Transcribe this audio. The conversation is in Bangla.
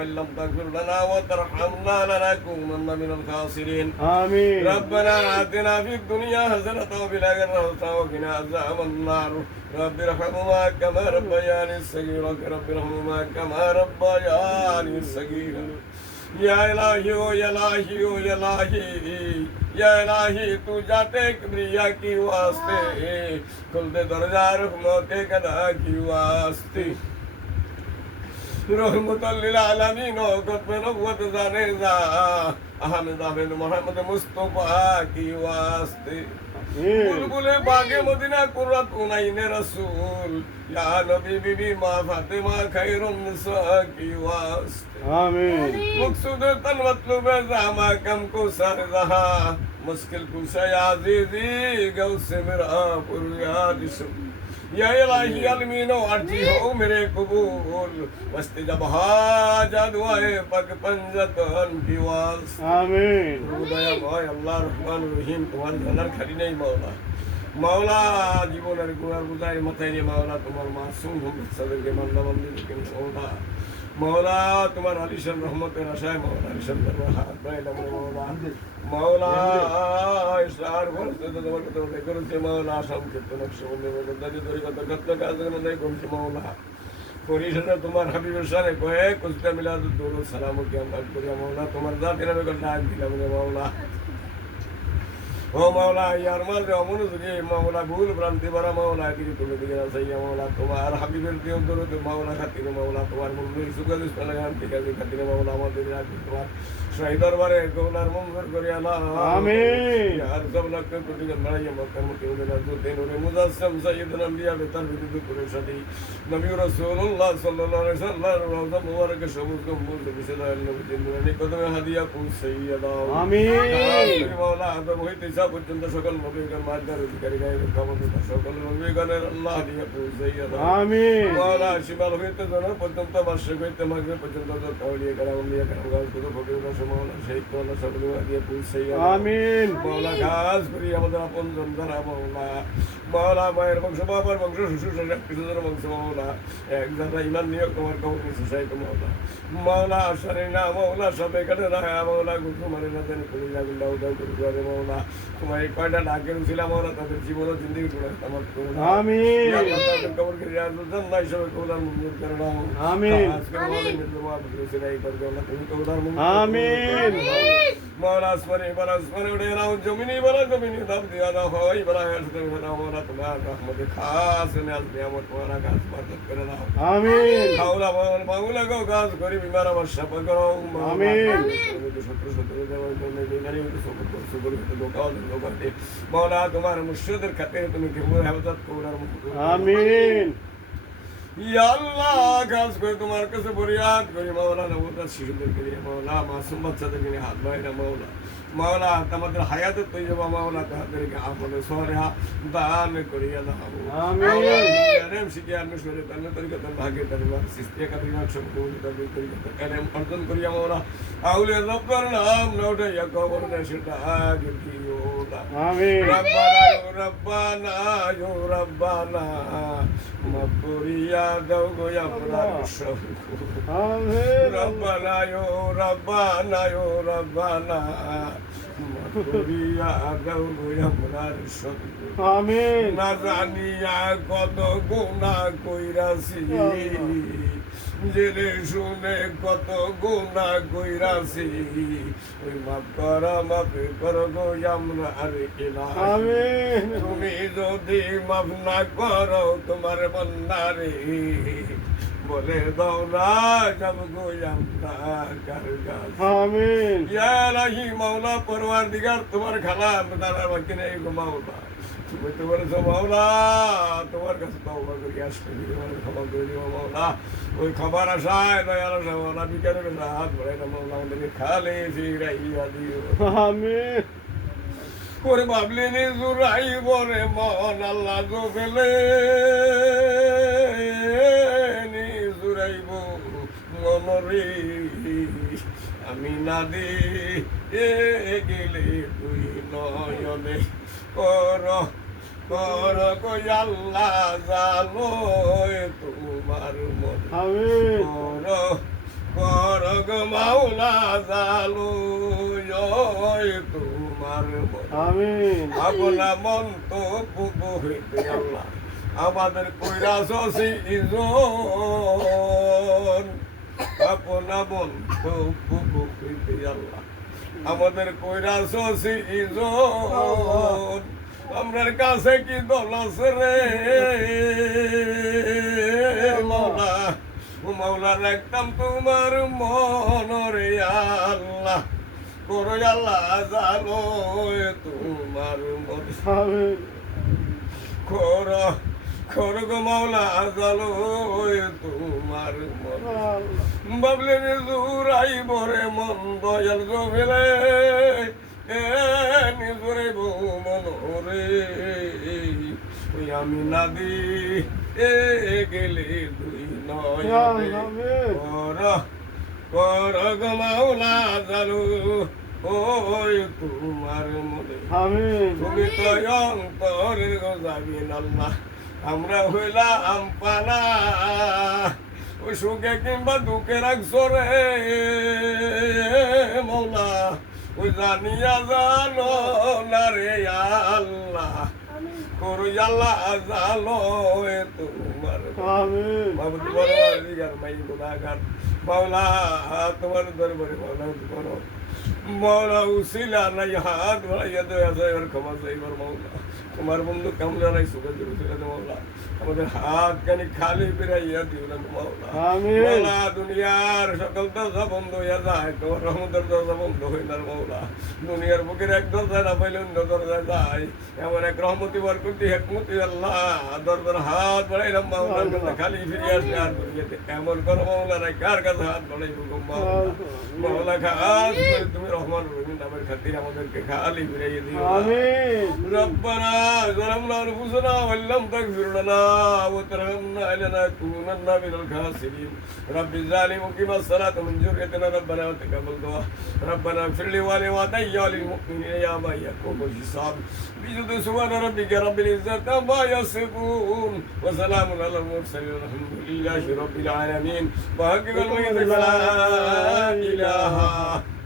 وإن لم تغفر لنا وترحمنا لنكونن من الخاسرين. آمين. ربنا آتنا في الدنيا حسنة وفي الآخرة حسنة وقنا عذاب النار. رب ارحمهما كما ربياني صغيرا. رب ارحمهما كما ربياني صغيرا. يا إلهي يا إلهي يا إلهي. يا إلهي تو جاتے کبریا کی واسطے. کھلتے درجہ رحمت کے گدا کی واسطے. রহমতুল্লিল আলামিন ও গব্বের রহমত জানে যা আহমেদ আহমেদ মোহাম্মদ মুস্তফা কি ওয়াস্তে বুলবুলে বাগে মদিনা কুরাত উনাইনে রাসূল ইয়া নবী বিবি মা ফাতেমা খায়রুন নিসা কি ওয়াস্তে আমিন। মকসুদ তন মতলুবে জামা কম কো সার রহা মুশকিল কুশা আজিজি গৌসে মেরা পুরিয়া দিশু अलमीनो अर्जी हो मेरे कबूल वस्ते জীবনের গুণার বুঝাই মাথায় নিয়ে মাওলা তোমার মাসুম হোক সবাইকে মন্দির কিন্তু মাওলা, তোমার আলিশান রহমতের আশায় মাওলা আলিশান মাওলা। ইসলার বলতে তো তোমার কথা উল্লেখ করেছে মাওলা আসাম ক্ষেত্র নকশা বন্ধে বলে দাদি তরি কথা কত কাজ নাই করছে মাওলা। পরিষদে তোমার হাবিবের সাথে কয়েক কুস্তা মিলাদ দৌড় সালাম কিয়াম করিয়া রে ఓ మౌలా ఈ అర్మాల్ రమను తుజే మౌలా భూల్ భ్రాంతి బర మౌలా గిరి తుమి దిగన సయ్య మౌలా తుమార్ హబీబుల్ ప్రియం తురు తు మౌలా ఖతిర మౌలా తుమార్ ముల్లు సుగదు స్పలగాన్ తిగది ఖతిర మౌలా మౌలా రాజి తుమార్ শাহী দরবারে গৌলার মঞ্জুর করিয়া না। আমিন। আর সব লক্ষ কোটি গন্ধাই মক্কার মতি উদের আজু তেনুরে মুজাসসাম সাইয়্যিদুল আম্বিয়া বেতার বিদুদ করে সাথী। নবী রাসূলুল্লাহ সাল্লাল্লাহু আলাইহি সাল্লাম রওজা সবুজ গম্বুজ বিশাল নবী তিনুরে কদমে হাদিয়া কুল সাইয়্যিদা আমিন। আদম হইতে ইসা পর্যন্ত সকল মুমিনগণ মাদার অধিকারী গায়েবের ক্ষমতা সকল নবীগণের আল্লাহ দিয়ে পৌঁছাইয়া আমিন। ওয়ালা শিবাল হইতে জানা পর্যন্ত বর্ষে হইতে মাগরে পর্যন্ত তো কাউলিয়া কালাম লিয়া কালাম গাল তো ফকির না সমাওয়ালা সেই কোলা সকল দিয়ে পৌঁছাইয়া আমিন। মাওলা গাছ করি আমাদের আপন জন্দারা মাওলা মাওলা মায়ের বংশ বাবার বংশ শ্বশুর শাশুড়ি পিতার বংশ মাওলা এক দাদা ইমান নিয়ে তোমার কবর কিছু তো মাওলা মাওলা আশারে না মাওলা সবে কাটে না মাওলা গুরু মারে না জানি কুলিয়া না গুল্লা উদাও গুরু মাওলা তোমার এই কয়টা ডাকে উঠিলাম আমরা তাদের জীবনও জিন্দিগি করে আমার করুন আমি কবর করে রাখব না হিসাবে কবুলার মঞ্জুর করে নাও। আমিন। আজকে আমাদের মৃত্যু মাফ করে সেটাই করবে আল্লাহ তুমি কবুলার মঞ্জুর আমিন। মৌলা আসমানি বলা আসমানি উঠে নাও জমিনি বলা জমিনি দাম দিয়া দাও হয় বলা হেস তুমি হেনা মোরা তোমার রহমতে খাস এনে আস দিয়া মোর তোমার গাছ মাদত করে দাও আমিন খাওলা বাউল বাউল গো গাছ করি বিমার আমার শাপা করো আমিন শত্রু শত্রু দেওয়ার জন্য বিমারি উঠে সকল করছো বলে লোকাল লোকাল মৌলা তোমার মুর্শিদের খাতে তুমি কেবল হেফাজত করো আমিন আল্লাহ, গাছ করে তোমার কাছে ফরিয়াদ করি। মাওলা নবতার শিশুদেরকে নিয়ে মাওলা মাসুম বাচ্চাদেরকে নিয়ে হাত বাইরা মাওলা মাওলা তোমাদের হায়াতে তৈবা মাওলা তাদেরকে আমাদের সরেহা দান করিয়া দাও। আমিন। এরম শিখে আমি সরে তান মানে তরিকা তান ভাগে তরিবা সিস্তে কা দিনা সব কোন তরিকা তরিকা এরম অর্জন করিয়া মাওলা। আউলে রব্বার নাম নউটা ইয়া কবর না সেটা আগে দিও আমিন। রব্বানা রব্বানা ইয়া রব্বানা মাকরিয়া দাও গো আমরা সব আমিন। রব্বানা ইয়া রব্বানা ইয়া রব্বানা আমি না জানিয়া কত গুণা কইরাছি। জেনে শুনে কত গুণা কইরাছি। ওই মাপ করা মাপে করো গো আমরা আরে এলাহি তুমি যদি মাপ না করো তোমার বন্ধারে বলে দাও না যাব আমিন। ইয়া ইলাহি মাওলা পরওয়ারদিগার তোমার খালা দাদার বাকি নেই গো মাওলা। তুমি তো বলেছ তোমার কাছে তওবা করি আসতে তোমার ক্ষমা করে দিও ওই খাবার আশায় দয়াল আশা মাওলা বিকারের হাত ভরে না মাওলা আমাদেরকে খালে ফিরাইয়া দিও। আমিন। করে ভাবলেনি জুরাই বরে মন আল্লাহ জো ফেলে কমরে আমি না দে গেলে তুই নয়নে। কর কর কয়াল্লা জালো তোমার মন। কর কর গো মাওলা জালো তোমার মন। আপনা মন তো পুকু হইতে আল্লাহ আমাদের কইরা সসি ইজন। আপনা মন তো আল্লাহ। আমাদের কাছে কি দল আছে রে? মাওলা ও মাওলা রাখতাম তোমার মনরে আল্লাহ। করো আল্লাহ জানো তোমার মন। কর কর গো মাওলা জানো এ তোমার বাবলে রে জুরাই বরে মন দয়াল এ নিজরে বউ মন রে ওই আমি নাদি এ গেলে দুই নয় কর কর গো মাওলা জানো ওই তোমার মনে। তুমি তো অন্তরের গোজাবিন আল্লাহ। আমরা হইলাম পানা ওই সুখে কিংবা দুঃখে রাখছো রে মৌলা। ওই জানিয়া জানো না রে আল্লাহ। করু আল্লাহ জানো এ তোমার। মাই গুণাগার মাওলা তোমার দরবারে মাওলা করো মাওলা উসিলা নাই হাত বাড়াইয়া দেওয়া যায় এবার ক্ষমা চাইবার মাওলা তোমার বন্ধু কামরা নাই সুখে দে মাওলা আমাদের হাত কানি খালি ফিরাইয়া দিও না মাওলা মাওলা দুনিয়ার সকল দরজা বন্ধ হইয়া যায় তোমার রহমতের দরজা বন্ধ হই না মাওলা দুনিয়ার বুকের এক দরজা না পাইলে অন্য দরজা যায়। এমন এক রহমতি বরকতি হেকমতি আল্লাহ। দরজার হাত বাড়াইলাম মাওলার কাছে খালি ফিরে আসলে আর দুনিয়াতে এমন করো মাওলা নাই কার কাছে হাত বাড়াই মাওলা মাওলা খাস তুমি রহমান রহিম নামের খাতির আমাদেরকে খালি ফিরাইয়ে দিও আমিন ربنا ظلمنا انفسنا وان لم تغفر لنا وترحمنا لنكونن من الخاسرين رب الظالم مقيم الصلاة من ذريتنا ربنا وتقبل دعاء ربنا اغفر لي ولوالدي وللمؤمنين يا من يقوم الحساب بجد سبحان ربك رب العزة عما يصفون وسلام على المرسلين الحمد لله رب العالمين وحقق الميت لا إله